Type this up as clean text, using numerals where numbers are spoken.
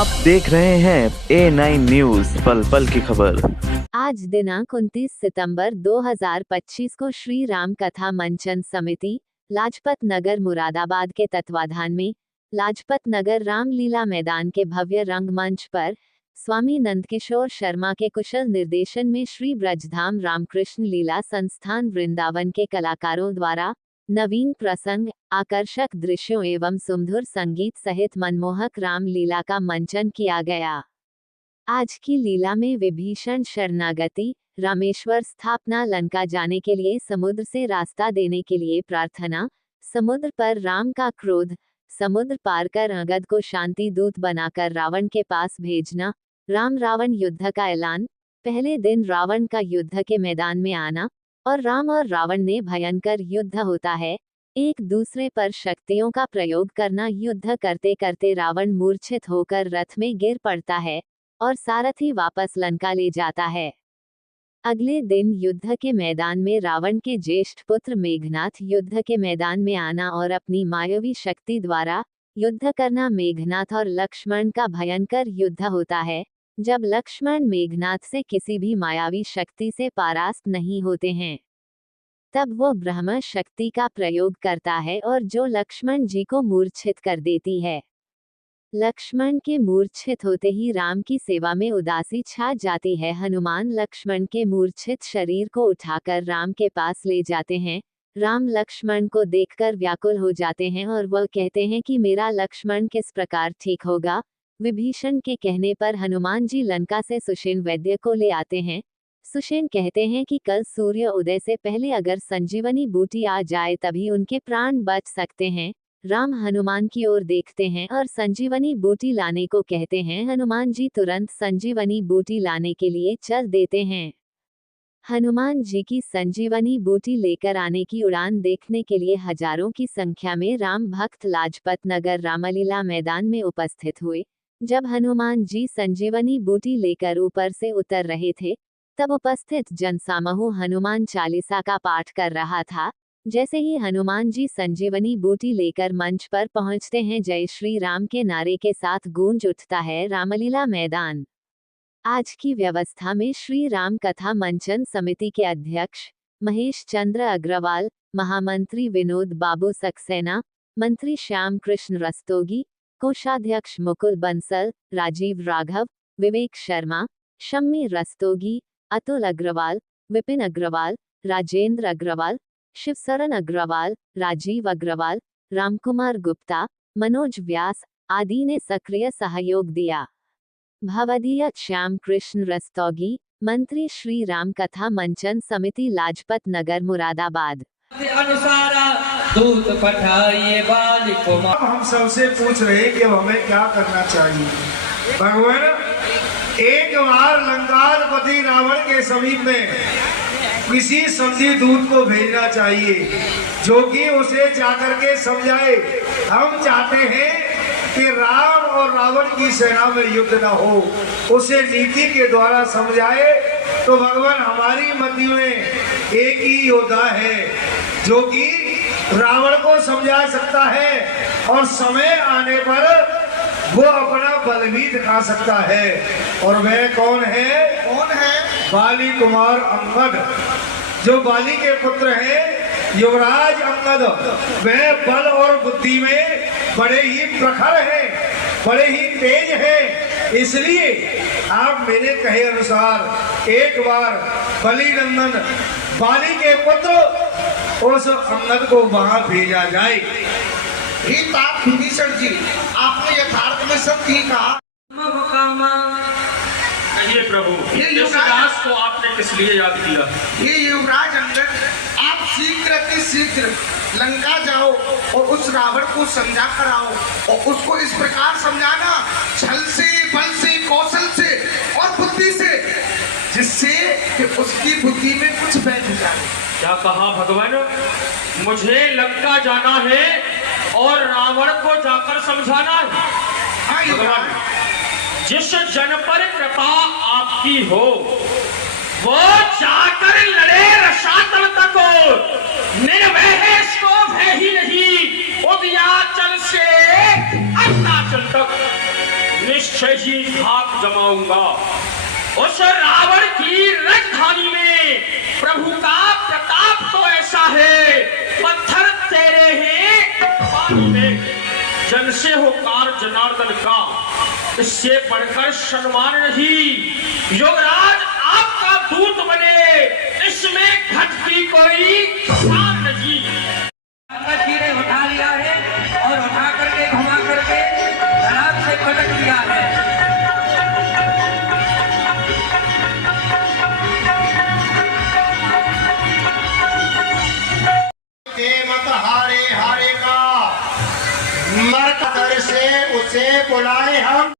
आप देख रहे हैं A9 न्यूज, पल पल की खबर। आज दिनांक 29 सितंबर 2025 को श्री राम कथा मंचन समिति लाजपत नगर मुरादाबाद के तत्वाधान में लाजपत नगर रामलीला मैदान के भव्य रंगमंच पर स्वामी नंदकिशोर शर्मा के कुशल निर्देशन में श्री ब्रजधाम रामकृष्ण लीला संस्थान वृंदावन के कलाकारों द्वारा नवीन प्रसंग, आकर्षक दृश्यों एवं सुमधुर संगीत सहित मनमोहक रामलीला का मंचन किया गया। आज की लीला में विभीषण शरणागति, रामेश्वर स्थापना, लंका जाने के लिए समुद्र से रास्ता देने के लिए प्रार्थना, समुद्र पर राम का क्रोध, समुद्र पार कर अंगद को शांति दूत बनाकर रावण के पास भेजना, राम रावण युद्ध का ऐलान, पहले दिन रावण का युद्ध के मैदान में आना और राम और रावण ने भयंकर युद्ध होता है, एक दूसरे पर शक्तियों का प्रयोग करना, युद्ध करते करते रावण मूर्छित होकर रथ में गिर पड़ता है और सारथी वापस लंका ले जाता है। अगले दिन युद्ध के मैदान में रावण के ज्येष्ठ पुत्र मेघनाथ युद्ध के मैदान में आना और अपनी मायावी शक्ति द्वारा युद्ध करना। मेघनाथ और लक्ष्मण का भयंकर युद्ध होता है। जब लक्ष्मण मेघनाथ से किसी भी मायावी शक्ति से परास्त नहीं होते हैं, तब वो ब्रह्म शक्ति का प्रयोग करता है और जो लक्ष्मण जी को मूर्छित कर देती है। लक्ष्मण के मूर्छित होते ही राम की सेवा में उदासी छा जाती है। हनुमान लक्ष्मण के मूर्छित शरीर को उठाकर राम के पास ले जाते हैं। राम लक्ष्मण को देखकर व्याकुल हो जाते हैं और वह कहते हैं कि मेरा लक्ष्मण किस प्रकार ठीक होगा। विभीषण के कहने पर हनुमान जी लंका से सुषेण वैद्य को ले आते हैं। सुषेण कहते हैं कि कल सूर्य उदय से पहले अगर संजीवनी बूटी आ जाए तभी उनके प्राण बच सकते हैं। राम हनुमान की ओर देखते हैं और संजीवनी बूटी लाने को कहते हैं। हनुमान जी तुरंत संजीवनी बूटी लाने के लिए चल देते हैं। हनुमान जी की संजीवनी बूटी लेकर आने की उड़ान देखने के लिए हजारों की संख्या में राम भक्त लाजपत नगर रामलीला मैदान में उपस्थित हुए। जब हनुमान जी संजीवनी बूटी लेकर ऊपर से उतर रहे थे, तब उपस्थित जनसमूह हनुमान चालीसा का पाठ कर रहा था। जैसे ही हनुमान जी संजीवनी बूटी लेकर मंच पर पहुंचते हैं, जय श्री राम के नारे के साथ गूंज उठता है रामलीला मैदान। आज की व्यवस्था में श्री राम कथा मंचन समिति के अध्यक्ष महेश चंद्र अग्रवाल, महामंत्री विनोद बाबू सक्सेना, मंत्री श्याम कृष्ण रस्तोगी, कोषाध्यक्ष मुकुल बंसल, राजीव राघव, विवेक शर्मा, शम्मी रस्तोगी, अतुल अग्रवाल, विपिन अग्रवाल, राजेंद्र अग्रवाल, शिवशरण अग्रवाल, राजीव अग्रवाल, रामकुमार गुप्ता, मनोज व्यास आदि ने सक्रिय सहयोग दिया। भवदीय श्याम कृष्ण रस्तोगी, मंत्री श्री राम कथा मंचन समिति लाजपत नगर मुरादाबाद। अनुसार दूत पठाइए बाली को। हम सबसे पूछ रहे हैं कि हमें क्या करना चाहिए। भगवान, एक बार लंकापति रावण के समीप में किसी समझी दूत को भेजना चाहिए जो कि उसे जाकर के समझाए। हम चाहते हैं कि राम और रावण की सेना में युद्ध न हो, उसे नीति के द्वारा समझाए। तो भगवान, हमारी मध्य में एक ही योद्धा है जो कि रावण को समझा सकता है और समय आने पर वो अपना बल भी दिखा सकता है। और वह कौन है? कौन है? बाली कुमार अंगद, जो बाली के पुत्र हैं, युवराज अंगद। वह बल और बुद्धि में बड़े ही प्रखर हैं, बड़े ही तेज हैं। इसलिए आप मेरे कहे अनुसार एक बार बली नंदन बाली के पुत्र उस अंगद को वहां भेजा जाए। विभीषण जी, आपने यथार्थ में सब ठीक कहा। कहिए प्रभु, इस दास को आपने किस लिए याद किया? ये युवराज अंगद, आप शीघ्र अति शीघ्र लंका जाओ और उस रावण को समझा कर आओ और उसको इस प्रकार समझाना, छल से, बल से, कौशल से और बुद्धि से, जिससे कि उसकी बुद्धि में कुछ बैठ जाए। क्या कहा भगवान? मुझे लंका जाना है और रावण को जाकर समझाना है। हाँ भगवान, जिस जन पर कृपा आपकी हो वो जाकर लड़े रसातल तक, निर्वहस को भय ही नहीं, उदयाचल से अस्ताचल तक। से ही धाक जमाऊंगा। उस रावण की राजधानी में प्रभु का प्रताप तो ऐसा है, पत्थर तेरे हैं पानी में। जन से हो कार जनार्दन का, इससे बढ़कर सम्मान नहीं। युवराज आपका दूत बने, इसमें घटती कोई शान नहीं। जी ने उठा लिया है और उठा करके घुमा करके धराप से पटक दिया है। मत हारे हारे का मर कर से उसे बुलाए हम।